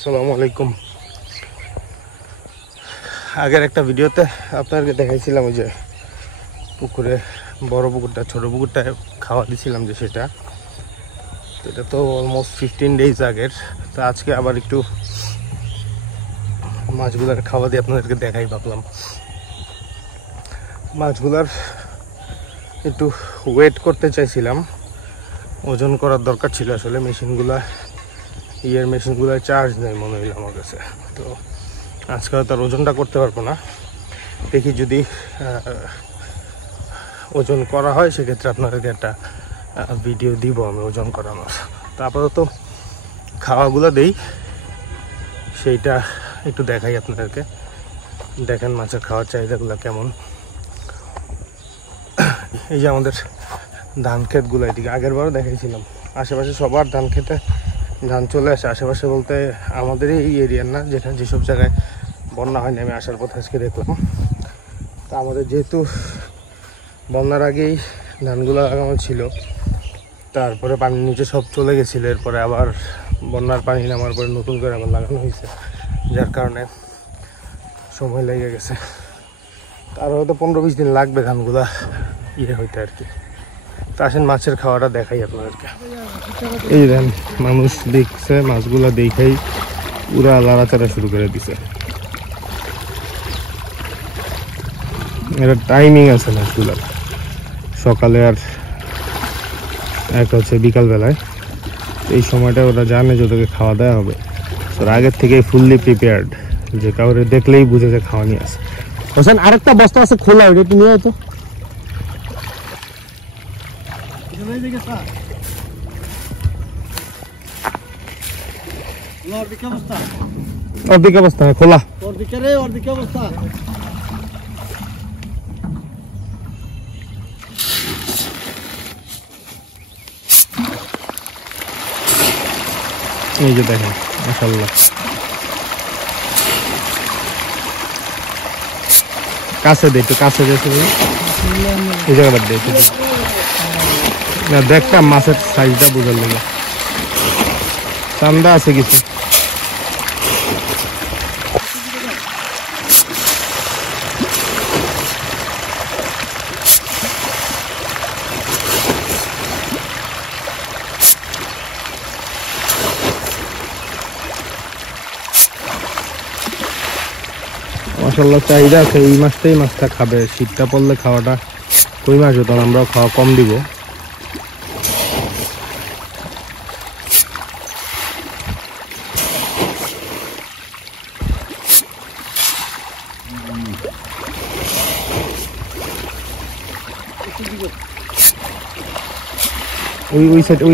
আসসালামু আলাইকুম। আগের একটা ভিডিওতে আপনাদেরকে দেখাইছিলাম ওই যে পুকুরে বড় পুকুরটা ছোট পুকুরটা খাওয়া দিছিলাম যে সেটা, এটা তো অলমোস্ট 15 ডেজ আগের। তো আজকে আবার একটু মাছগুলার খাওয়া দিয়ে আপনাদেরকে দেখাই ভাবলাম। মাছগুলার একটু ওয়েট করতে চাইছিলাম, ওজন করার দরকার ছিল। আসলে মেশিনগুলোর চার্জ নেই মনে হইল আমার কাছে, তো আজকে তার ওজনটা করতে পারবো না। দেখি যদি ওজন করা হয় সেক্ষেত্রে আপনাদেরকে একটা ভিডিও দিব আমি ওজন করানোর। তো আপাতত খাওয়াগুলো দেই, সেইটা একটু দেখাই আপনাদেরকে। দেখেন মাছের খাওয়ার চাহিদাগুলো কেমন। এই যে আমাদের ধান ক্ষেতগুলো এদিকে আগের বারও দেখাইছিলাম, আশেপাশে সবার ধান খেতে ধান চলে আসে। আশেপাশে বলতে আমাদের এই এরিয়ার না, যেখানে যেসব জায়গায় বন্যা হয়নি আমি আসার পথে আজকে দেখলাম। তা আমাদের যেহেতু বন্যার আগেই ধানগুলো লাগানো ছিল, তারপরে পানির নিচে সব চলে গেছিলো, এরপরে আবার বন্যার পানি নামার পরে নতুন করে আবার লাগানো হয়েছে, যার কারণে সময় লেগে গেছে। তার হয়তো 15-20 দিন লাগবে ধানগুলা হইতে আর কি। তা আসেন মাছের খাওয়াটা দেখাই আপনাদেরকে। এই দেন মানুষ দেখছে মাছগুলা দেখাই পুরা লাড়াচাড়া শুরু করে দিছে। এটা টাইমিং আছে মাছগুলার, সকালে আর এক হচ্ছে বিকালবেলায়। এই সময়টা ওরা জানে যে ওদেরকে খাওয়া দেওয়া হবে, ওরা আগের থেকে ফুললি প্রিপেয়ার্ড, যে কাউরে দেখলেই বুঝে যে খাওয়া নিয়ে আসে। হোসেন আরেকটা বস্তা আছে খোলা, ওইটা একটু নিয়ে হয়তো। অর্ধেক অবস্থা খোলা, অর্ধেক অবস্থা। এই যে দেখেন মাশাআল্লাহ, কাছে দে একটু, কাছে দেখে এই জায়গাটা দেখে না, দেখতাম মাছের সাইজটা বোঝার লাগে। চান্দা আছে কিছু, মাশাআল্লাহ চাহিদা আছে। এই মাছটাই মাছটা খাবে, শীতটা পড়লে খাওয়াটা কই মাছ হতো, আমরাও খাওয়া কম দিব। ওই সাইডটা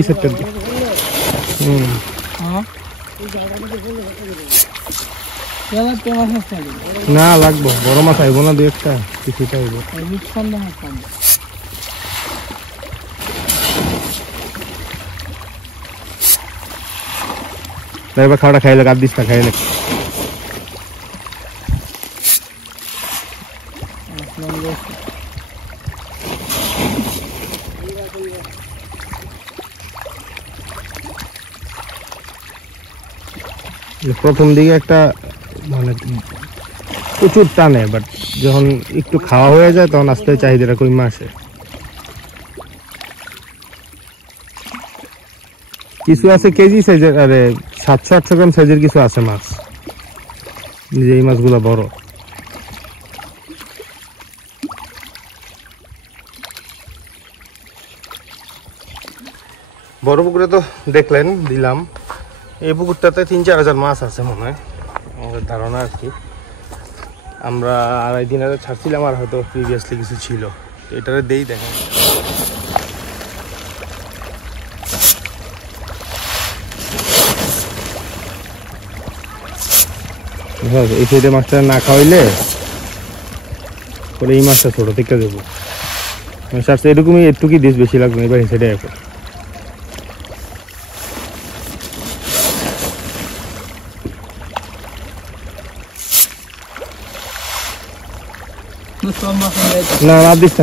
না লাগবো, বড় মাছ আইব না, দু একটা কিছুটা আইব। এবার খাওয়াটা খাইলে আর দিস না, খাইলে প্রথম দিকে একটা মানে প্রচুর টানে, বাট যখন একটু খাওয়া হয়ে যায় তখন আস্তে চাহিদাটা কমে আসে। কিছু আছে কেজি সাইজের, আরে 700-800 গ্রাম সাইজের কিছু আছে মাছ, যে এই মাছগুলো বড়। বড় পুকুরে তো দেখলেন দিলাম, এই পুকুরটাতে 3-4 হাজার মাছ আছে মনে হয়, আমাদের ধারণা আর কি। আমরা 2.5 দিন আগে ছাড়ছিলাম, আর হয়তো প্রিভিয়াসলি কিছু ছিল, এটারে দেই দেখেন। এই সাইডে মাছটা না খাওয়াইলে পরে এই মাছটা ছোট থেকে দেবো, এরকমই একটুকি দিস, বেশি লাগবে। এবার এই সাইডে এখন না না দিস না,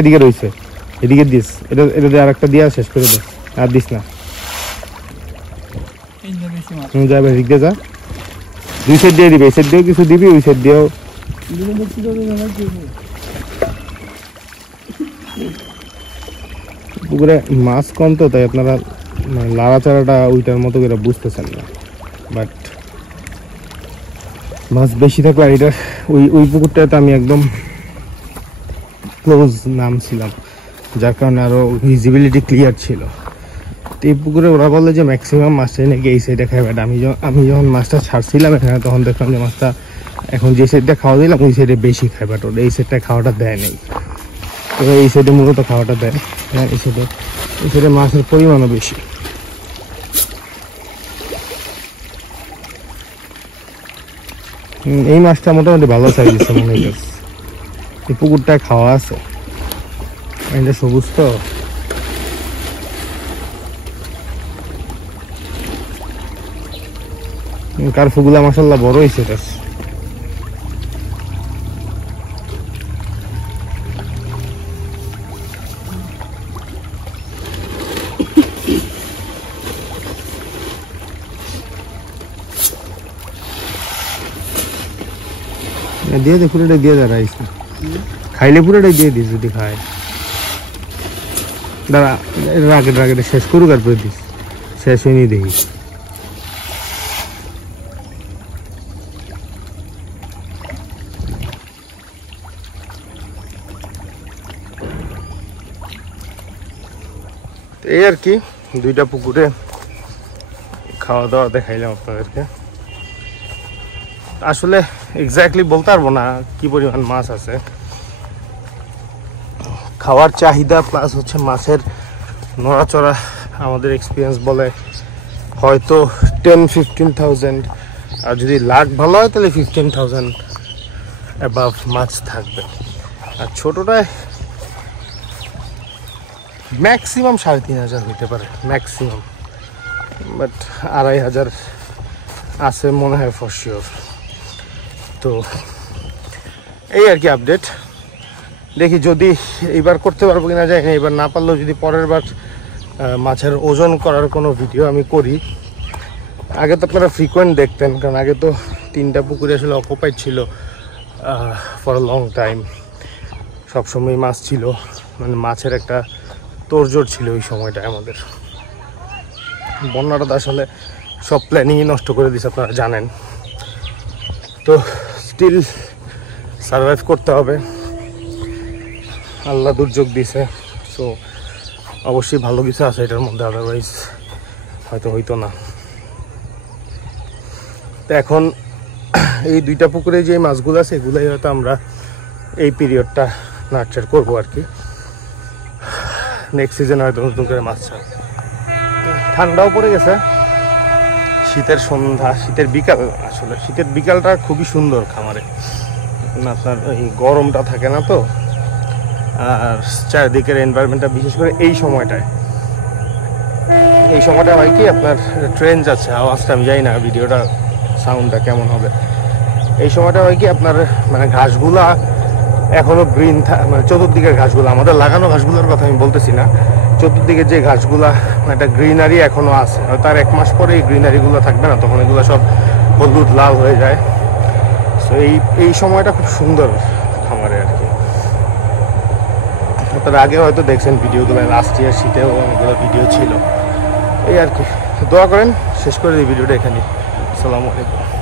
এদিকে রয়েছে, এদিকে দিস, এটা আর একটা দিয়া শেষ করে দে, আর দিস না। যাবে দিকে যা, দুই সাইড দিয়ে দিবে, এই সাইড দিয়েও কিছু দিবি, ওই সাইড দিয়েও। পুকুরে মাছ কম তো, তাই আপনারা লাড়াচাড়াটা ওইটার মতো করে বুঝতেছেন না, বাট মাছ বেশি থাকলে আর এটা ওই পুকুরটাতে আমি একদম ক্লোজ নামছিলাম, যার কারণে আরো ভিজিবিলিটি ক্লিয়ার ছিল। তো এই পুকুরে ওরা বলে যে ম্যাক্সিমাম মাছটাই নাকি এই সাইডে খাই, বাট আমি যখন মাছটা ছাড়ছিলাম এখানে তখন দেখলাম যে মাছটা এখন যে সাইডটা খাওয়া দিলাম ওই সাইডে বেশি খায়, বাট ওরা এই সাইডটা খাওয়াটা দেয় নেই। ওরা এই সাইডে মূলত খাওয়াটা দেয়, হ্যাঁ এই সাইডে মাছের পরিমাণও বেশি। এই মাছটা মোটামুটি ভালো সাইজ দিচ্ছে মনে হয়, এই পুকুরটায় খাওয়া আছে, এটা সবুজ তো। কার্ফুগুলা মাশাআল্লাহ বড় হয়েছে, দিয়ে দে পুরোটা দিয়ে দে রাইস, খাইলে পুরোটাই দিয়ে দিস যদি খায়। দাঁড়া রাগে শেষ করুক আর দিস, শেষ হয়নি দেখি। এই আর কি, দুইটা পুকুরে খাওয়া দাওয়া দেখাইলাম আপনাদেরকে। আসলে এক্স্যাক্টলি বলতে পারবো না কি পরিমাণ মাছ আছে, খাওয়ার চাহিদা প্লাস হচ্ছে মাছের নড়াচড়া আমাদের এক্সপিরিয়েন্স বলে হয়তো 10-15,000, আর যদি লাক ভালো হয় তাহলে 15,000 অ্যাবাভ মাছ থাকবে। আর ছোটটায় ম্যাক্সিমাম 3,500 হইতে পারে ম্যাক্সিমাম, বাট 2,500 আছে মনে হয় ফর শিওর। তো এই আর কি আপডেট, দেখি যদি এইবার করতে পারবো কিনা যায় না, এবার না পারলেও যদি পরের বার মাছের ওজন করার কোনো ভিডিও আমি করি। আগে তো আপনারা ফ্রিকোয়েন্ট দেখতেন, কারণ আগে তো 3টা পুকুরে আসলে অকুপাইড ছিল ফর আ লং টাইম, সবসময় মাছ ছিল, মানে মাছের একটা তোড়জোড় ছিল ওই সময়টায়। আমাদের বন্যাটা তো আসলে সব প্ল্যানিংই নষ্ট করে দিয়েছে আপনারা জানেন, তো স্টিল সারভাইভ করতে হবে, আল্লাহ দুর্যোগ দিছে, সো অবশ্যই ভালো কিছু আছে এটার মধ্যে, আদারওয়াইজ হয়তো হইতো না। তো এখন এই 2টা পুকুরে যে মাছগুলো আছে এগুলোই হয়তো আমরা এই পিরিয়ডটা নার্চার করবো আর কি, নেক্সট সিজন হয়তো নতুন করে মাছ ছাড়। ঠান্ডাও পড়ে গেছে, শীতের সন্ধ্যা, শীতের বিকাল, আসলে শীতের বিকালটা খুবই সুন্দর খামারে, আপনার এই গরমটা থাকে না তো, আর চারিদিকের এনভায়রনমেন্টটা বিশেষ করে এই সময়টা হয় কি আপনার ট্রেন যাচ্ছে, আওয়াজটা আমি জানি না ভিডিওটা সাউন্ডটা কেমন হবে। এই সময়টা হয় কি আপনার মানে ঘাসগুলা এখনো গ্রিন, মানে চতুর্দিকের ঘাসগুলো, আমাদের লাগানো ঘাসগুলোর কথা আমি বলতেছি না, চতুর্দিকে যে ঘাসগুলা একটা গ্রিনারি এখনো আছে, তার 1 মাস পরে এই গ্রিনারিগুলো থাকবে না, তখন এগুলো সব হলুদ লাল হয়ে যায়। সো এই সময়টা খুব সুন্দর খামারে আর কি। আপনারা আগে হয়তো দেখছেন ভিডিওগুলো, লাস্ট ইয়ার শীতেও অনেকগুলো ভিডিও ছিল। এই আর কি, দোয়া করেন, শেষ করে দিই ভিডিওটা এখানে। আসসালামু আলাইকুম।